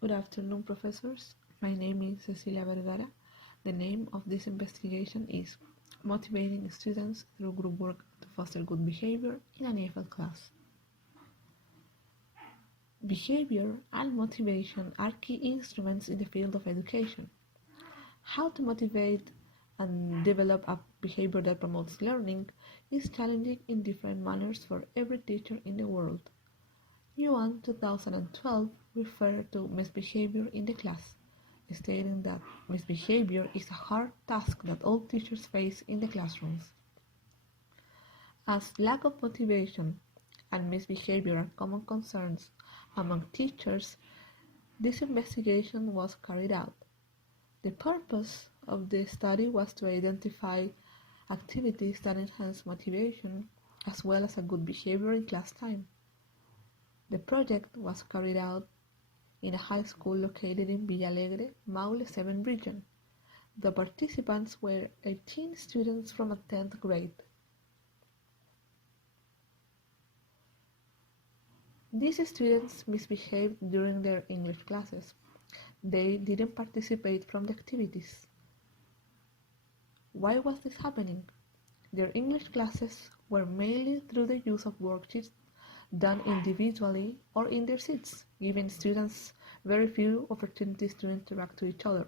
Good afternoon, professors. My name is Cecilia Vergara. The name of this investigation is Motivating Students Through Group Work to Foster Good Behavior in an EFL Class. Behavior and motivation are key instruments in the field of education. How to motivate and develop a behavior that promotes learning is challenging in different manners for every teacher in the world. Yuan 2012 referred to misbehavior in the class, stating that misbehavior is a hard task that all teachers face in the classrooms. As lack of motivation and misbehavior are common concerns among teachers, this investigation was carried out. The purpose of the study was to identify activities that enhance motivation as well as a good behavior in class time. The project was carried out in a high school located in Villalegre, Maule 7 region. The participants were 18 students from a 10th grade. These students misbehaved during their English classes. They didn't participate from the activities. Why was this happening? Their English classes were mainly through the use of worksheets done individually or in their seats, giving students very few opportunities to interact with each other.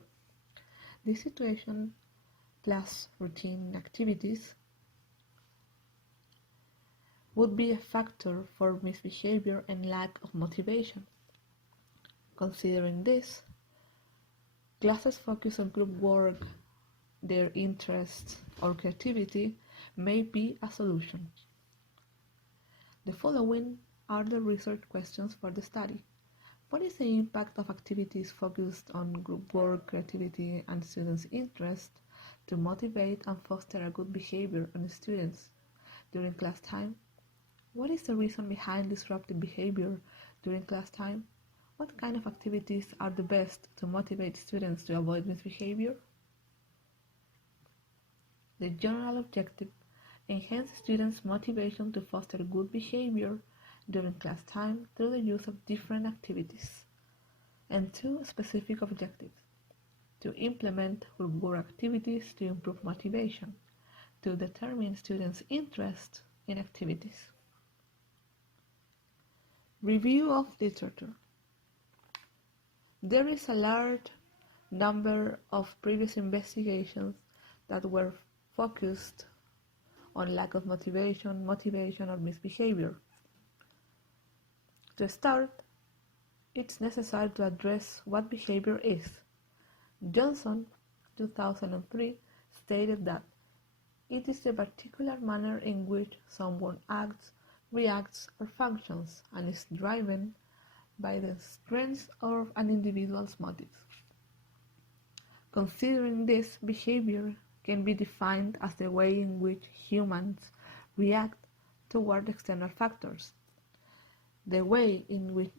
This situation, plus routine activities, would be a factor for misbehavior and lack of motivation. Considering this, classes focus on group work, their interests, or creativity may be a solution. The following are the research questions for the study. What is the impact of activities focused on group work, creativity, and students' interest to motivate and foster a good behavior on students during class time? What is the reason behind disruptive behavior during class time? What kind of activities are the best to motivate students to avoid misbehavior? The general objective: enhance students' motivation to foster good behavior during class time through the use of different activities. And two specific objectives: to implement group work activities to improve motivation, to determine students' interest in activities. Review of literature. There is a large number of previous investigations that were focused on lack of motivation, or misbehavior. To start, it's necessary to address what behavior is. Johnson, 2003, stated that it is the particular manner in which someone acts, reacts, or functions, and is driven by the strengths of an individual's motives. Considering this, behavior can be defined as the way in which humans react toward external factors. The way in which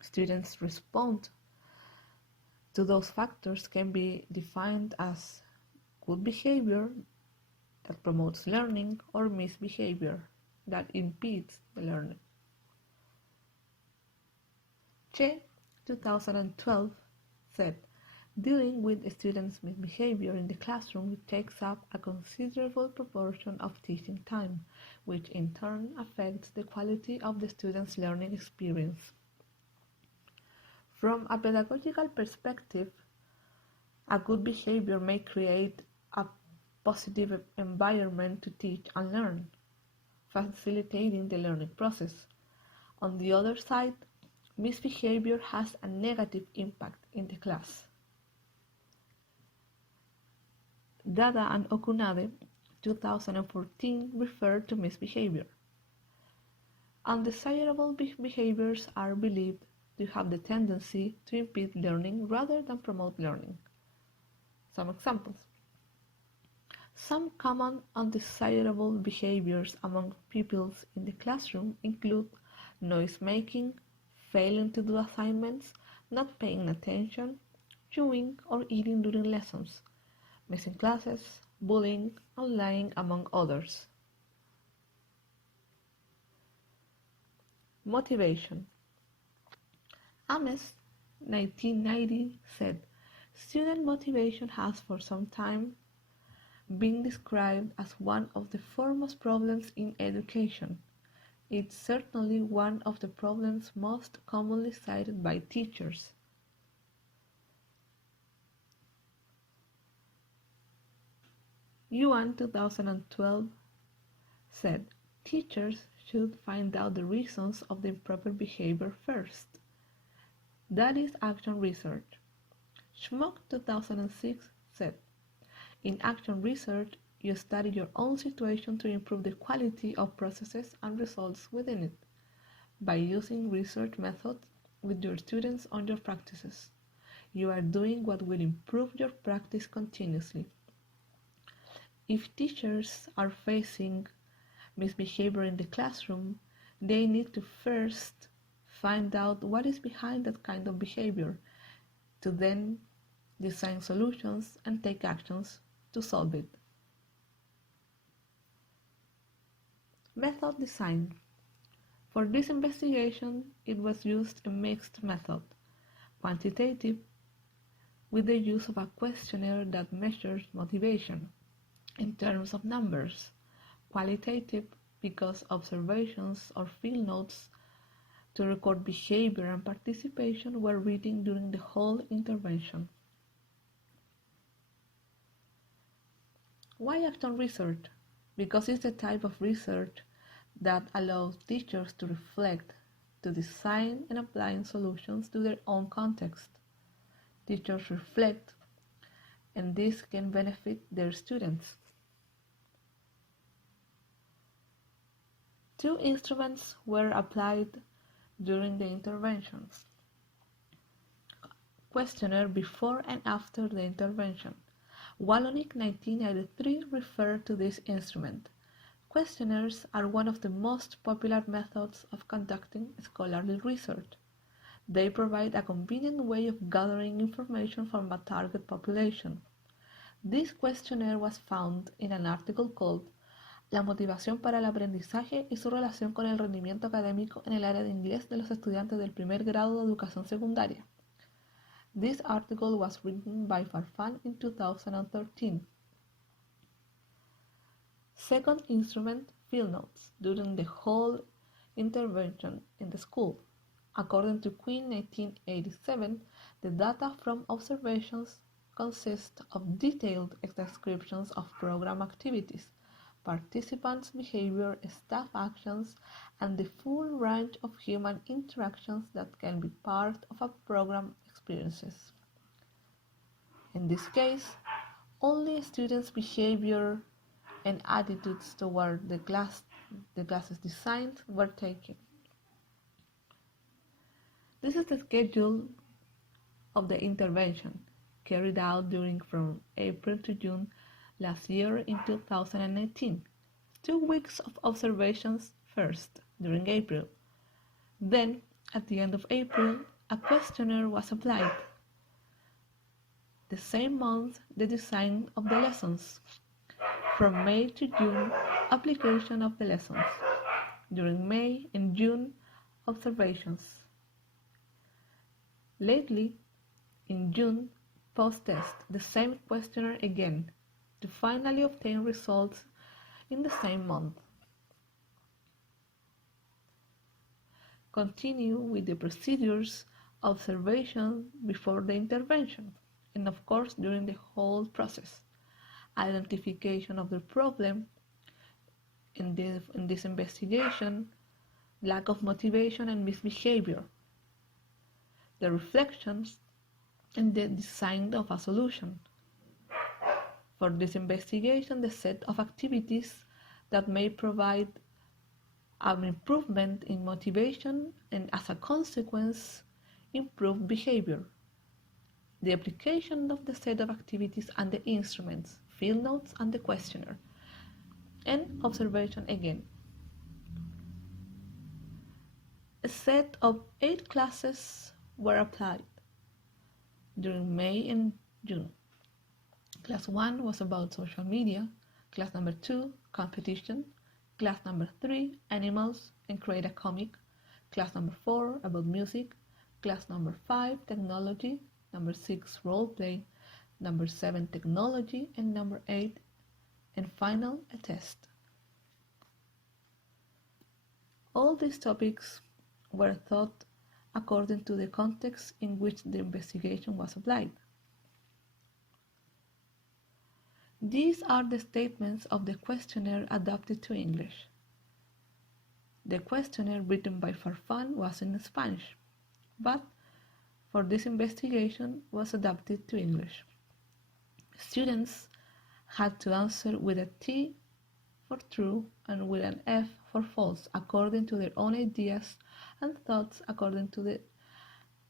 students respond to those factors can be defined as good behavior that promotes learning or misbehavior that impedes the learning. Che, 2012, said, dealing with students' misbehavior in the classroom takes up a considerable proportion of teaching time, which in turn affects the quality of the students' learning experience. From a pedagogical perspective, a good behavior may create a positive environment to teach and learn, facilitating the learning process. On the other side, misbehavior has a negative impact in the class. Dada and Okunade, 2014, referred to misbehavior. Undesirable behaviors are believed to have the tendency to impede learning rather than promote learning. Some examples. Some common undesirable behaviors among pupils in the classroom include noise making, failing to do assignments, not paying attention, chewing or eating during lessons, missing classes, bullying, and lying, among others. Motivation. Ames, 1990, said, "Student motivation has for some time been described as one of the foremost problems in education. It's certainly one of the problems most commonly cited by teachers." Yuan, 2012, said, "Teachers should find out the reasons of the improper behavior first." That is action research. Schmock, 2006, said, "In action research, you study your own situation to improve the quality of processes and results within it by using research methods with your students on your practices. You are doing what will improve your practice continuously." If teachers are facing misbehavior in the classroom, they need to first find out what is behind that kind of behavior to then design solutions and take actions to solve it. Method design. For this investigation, it was used a mixed method, quantitative, with the use of a questionnaire that measures motivation in terms of numbers, qualitative, because observations or field notes to record behavior and participation were reading during the whole intervention. Why action research? Because it's the type of research that allows teachers to reflect, to design and apply solutions to their own context. Teachers reflect, and this can benefit their students. Two instruments were applied during the interventions. Questionnaire before and after the intervention. Wallonik, 1993, referred to this instrument. Questionnaires are one of the most popular methods of conducting scholarly research. They provide a convenient way of gathering information from a target population. This questionnaire was found in an article called "La motivación para el aprendizaje y su relación con el rendimiento académico en el área de inglés de los estudiantes del primer grado de educación secundaria." This article was written by Farfan in 2013. Second instrument, field notes, during the whole intervention in the school. According to Quinn, 1987, the data from observations consist of detailed descriptions of program activities, participants' behavior, staff actions, and the full range of human interactions that can be part of a program experiences. In this case, only students' behavior and attitudes toward the classes designed were taken. This is the schedule of the intervention carried out during from April to June last year in 2019. 2 weeks of observations first, during April. Then, at the end of April, a questionnaire was applied. The same month, the design of the lessons. From May to June, application of the lessons. During May and June, observations. Lately, in June, post-test, the same questionnaire again, to finally obtain results in the same month. Continue with the procedures, observation before the intervention, and of course during the whole process. Identification of the problem in this investigation, lack of motivation and misbehavior, the reflections, and the design of a solution. For this investigation, the set of activities that may provide an improvement in motivation and, as a consequence, improve behavior. The application of the set of activities and the instruments, field notes and the questionnaire, and observation again. A set of 8 classes were applied during May and June. Class 1 was about social media, class number 2, competition, class number 3, animals and create a comic, class number 4, about music, Class number 5, technology. Number 6, role play. Number 7, technology. And number 8, and final, a test. All these topics were taught according to the context in which the investigation was applied. These are the statements of the questionnaire adapted to English. The questionnaire written by Farfán was in Spanish, but for this investigation was adapted to English. Students had to answer with a T for true and with an F for false according to their own ideas and thoughts according to the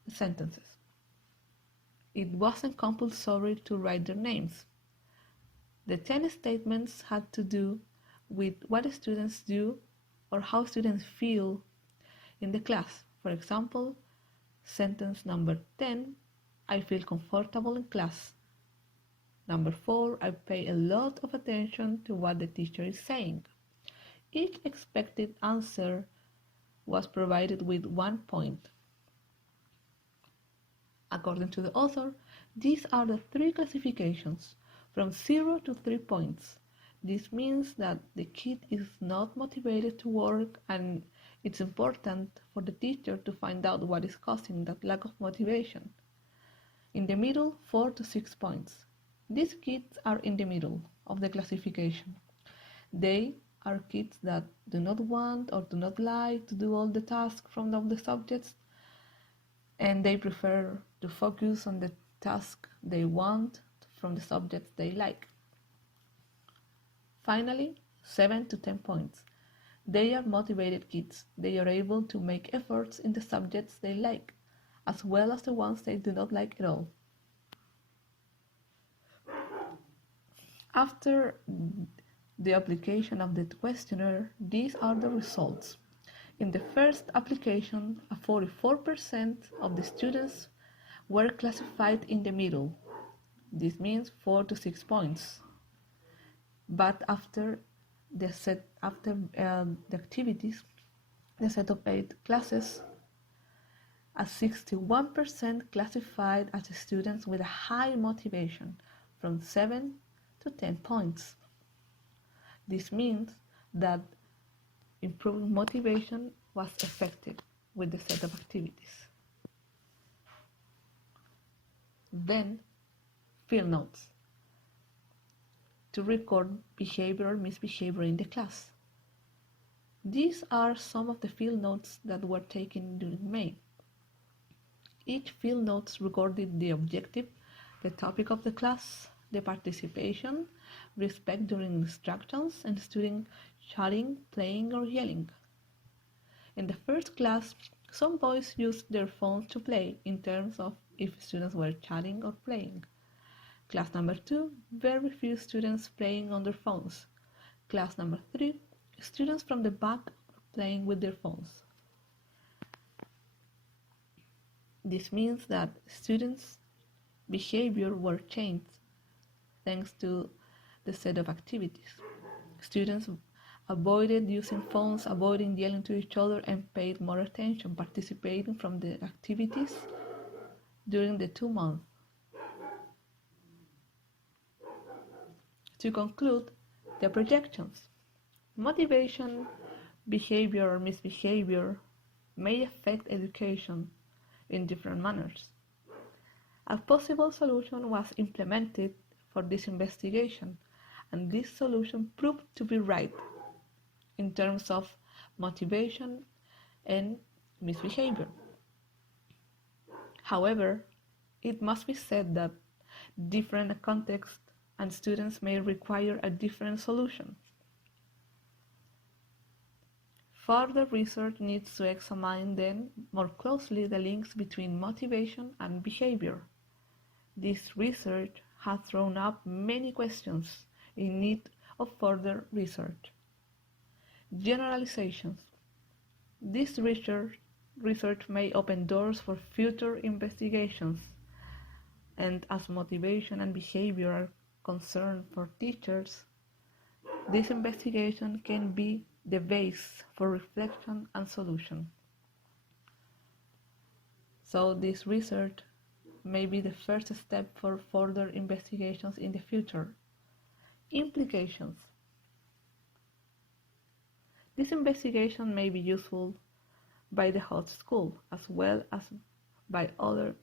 sentences. It wasn't compulsory to write their names. The 10 statements had to do with what students do or how students feel in the class. For example, sentence number 10, I feel comfortable in class. Number 4, I pay a lot of attention to what the teacher is saying. Each expected answer was provided with 1 point. According to the author, these are the 3 classifications, from 0 to 3 points. This means that the kid is not motivated to work, and it's important for the teacher to find out what is causing that lack of motivation. In the middle, 4 to 6 points. These kids are in the middle of the classification. They are kids that do not want or do not like to do all the tasks from the subjects, and they prefer to focus on the task they want from the subjects they like. Finally, 7 to 10 points. They are motivated kids. They are able to make efforts in the subjects they like, as well as the ones they do not like at all. After the application of the questionnaire, these are the results. In the first application, 44% of the students were classified in the middle. This means 4 to 6 points. But after the activities, the set of 8 classes, 61% classified as students with a high motivation, from 7 to 10 points. This means that improved motivation was effective with the set of activities. Then, field notes to record behavior or misbehavior in the class. These are some of the field notes that were taken during May. Each field notes recorded the objective, the topic of the class, the participation, respect during instructions, and student shouting, playing, or yelling. In the first class, some boys used their phones to play in terms of if students were chatting or playing. Class number 2, very few students playing on their phones. Class number 3, students from the back playing with their phones. This means that students' behavior were changed thanks to the set of activities. Students avoided using phones, avoiding yelling to each other, and paid more attention, participating from the activities during the 2 months. To conclude, the projections. Motivation, behavior, or misbehavior may affect education in different manners. A possible solution was implemented for this investigation, and this solution proved to be right in terms of motivation and misbehavior. However, it must be said that different contexts and students may require a different solution. Further research needs to examine then more closely the links between motivation and behavior. This research has thrown up many questions in need of further research. Generalizations. This research may open doors for future investigations, and as motivation and behavior are concerned for teachers, this investigation can be the base for reflection and solution. So this research may be the first step for further investigations in the future. Implications. This investigation may be useful by the host school as well as by other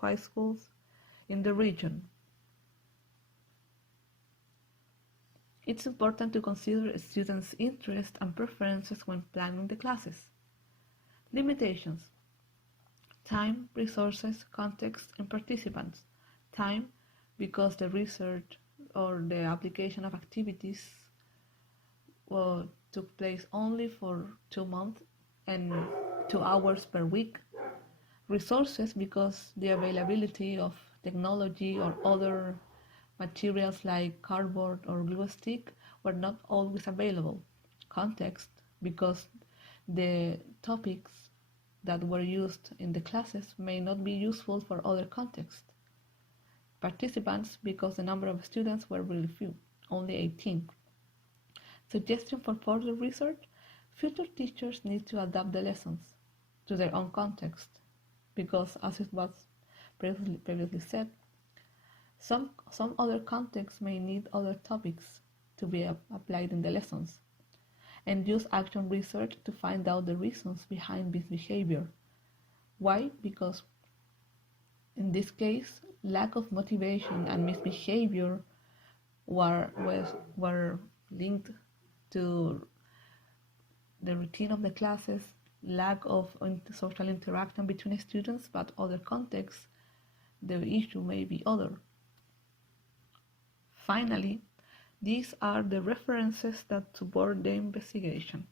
high schools in the region. It's important to consider students' interests and preferences when planning the classes. Limitations: time, resources, context, and participants. Time, because the research or the application of activities took place only for 2 months and 2 hours per week. Resources, because the availability of technology or other materials like cardboard or glue stick were not always available. Context, because the topics that were used in the classes may not be useful for other contexts. Participants, because the number of students were really few, only 18. Suggestion for further research: future teachers need to adapt the lessons to their own context, because as it was previously said, some other contexts may need other topics to be applied in the lessons, and use action research to find out the reasons behind this behavior. Why? Because in this case, lack of motivation and misbehavior were linked to the routine of the classes, lack of social interaction between students, but other contexts, the issue may be other. Finally, these are the references that support the investigation.